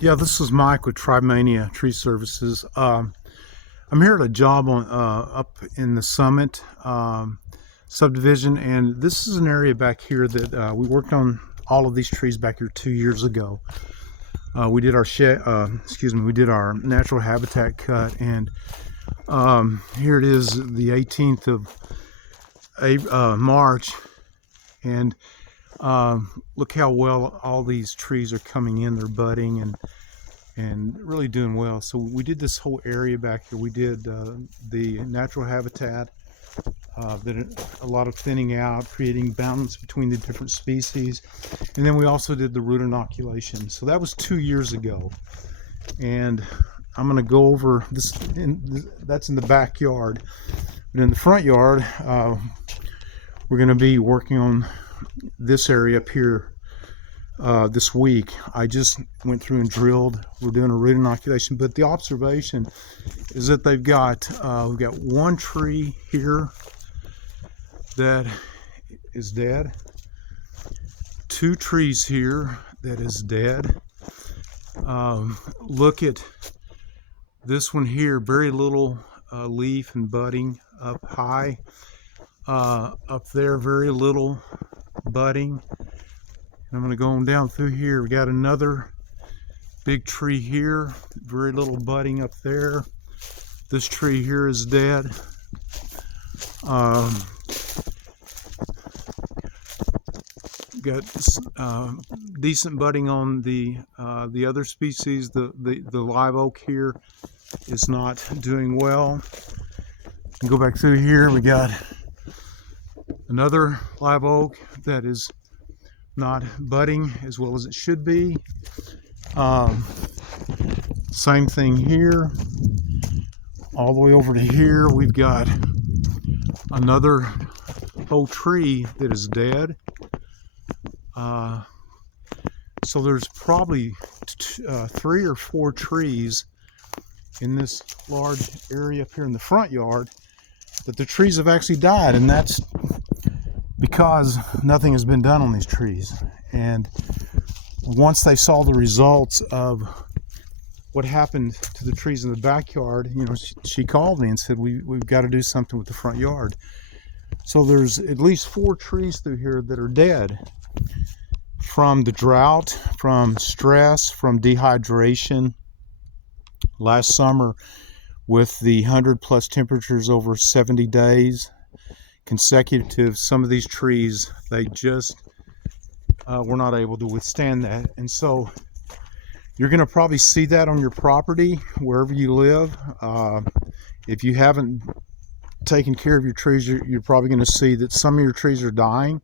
Yeah, this is Mike with Tribemania Tree Services. I'm here at a job on up in the Summitt subdivision, and this is an area back here that we worked on all of these trees back here 2 years ago. We did our we did our natural habitat cut, and here it is, the 18th of March, and look how well all these trees are coming in. They're budding and really doing well. So we did this whole area back here. We did the natural habitat, a lot of thinning out, creating balance between the different species, and then we also did the root inoculation. So that was 2 years ago, and I'm going to go over this. That's in the backyard, but in the front yard, we're going to be working on this area up here this week. I just went through and drilled. We're doing a root inoculation, but the observation is that we've got one tree here that is dead, two trees here that is dead. Look at this one here, very little leaf and budding up high. Up there, very little budding. And I'm going to go on down through here. We got another big tree here, very little budding up there. This tree here is dead. Got decent budding on the other species. The live oak here is not doing well. Go back through here. We got another live oak that is not budding as well as it should be. Same thing here. All the way over to here, we've got another whole tree that is dead. So there's probably 3 or 4 trees in this large area up here in the front yard that the trees have actually died, and that's because nothing has been done on these trees. And once they saw the results of what happened to the trees in the backyard, you know, she called me and said, we've got to do something with the front yard. So there's at least 4 trees through here that are dead from the drought, from stress, from dehydration. Last summer, with the 100+ temperatures over 70 days consecutive, some of these trees, they just were not able to withstand that. And so you're going to probably see that on your property wherever you live. If you haven't taken care of your trees, you're probably going to see that some of your trees are dying.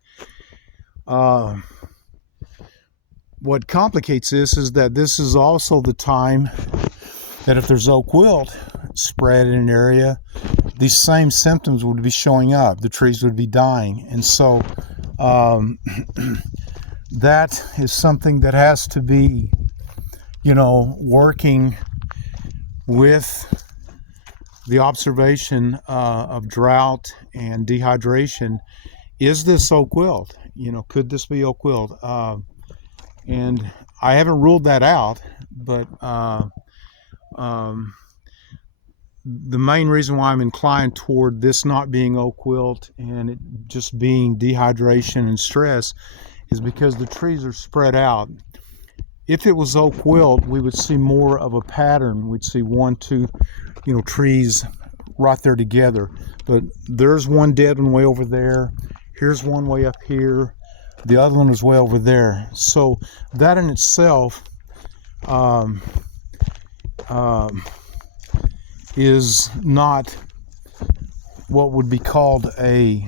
What complicates this is that this is also the time that if there's oak wilt spread in an area, these same symptoms would be showing up. The trees would be dying. And so that is something that has to be, you know, working with the observation of drought and dehydration. Is this oak wilt? You know, could this be oak wilt? And I haven't ruled that out, but the main reason why I'm inclined toward this not being oak wilt and it just being dehydration and stress is because the trees are spread out. If it was oak wilt, we would see more of a pattern. We'd see 1, 2, you know, trees right there together. But there's one dead one way over there. Here's one way up here. The other one is way over there. So that in itself is not what would be called a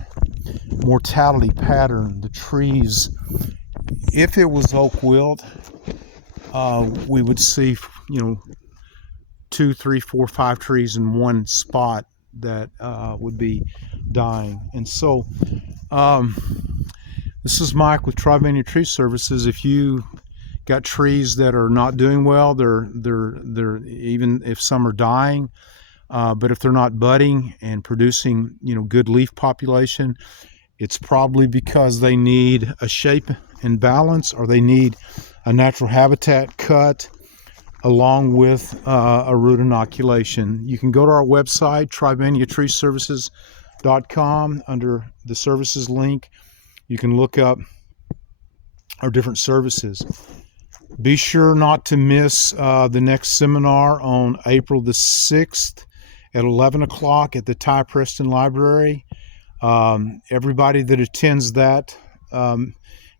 mortality pattern. The trees, if it was oak wilt, we would see, you know, 2, 3, 4, 5 trees in one spot that would be dying. And so this is Mike with Tribemania Tree Services. If you got trees that are not doing well, they're even if some are dying, but if they're not budding and producing, you know, good leaf population, it's probably because they need a shape and balance, or they need a natural habitat cut, along with a root inoculation. You can go to our website, tribaniatreeservices.com. Under the services link, you can look up our different services. Be sure not to miss the next seminar on April the 6th at 11 o'clock at the Ty Preston Library. Everybody that attends that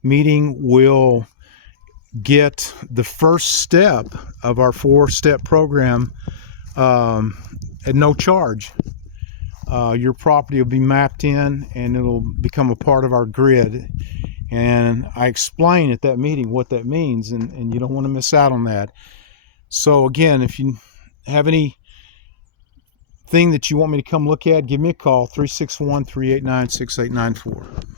meeting will get the first step of our 4-step program at no charge. Your property will be mapped in and it'll become a part of our grid. And I explain at that meeting what that means, and you don't want to miss out on that. So again, if you have anything that you want me to come look at, give me a call, 361-389-6894.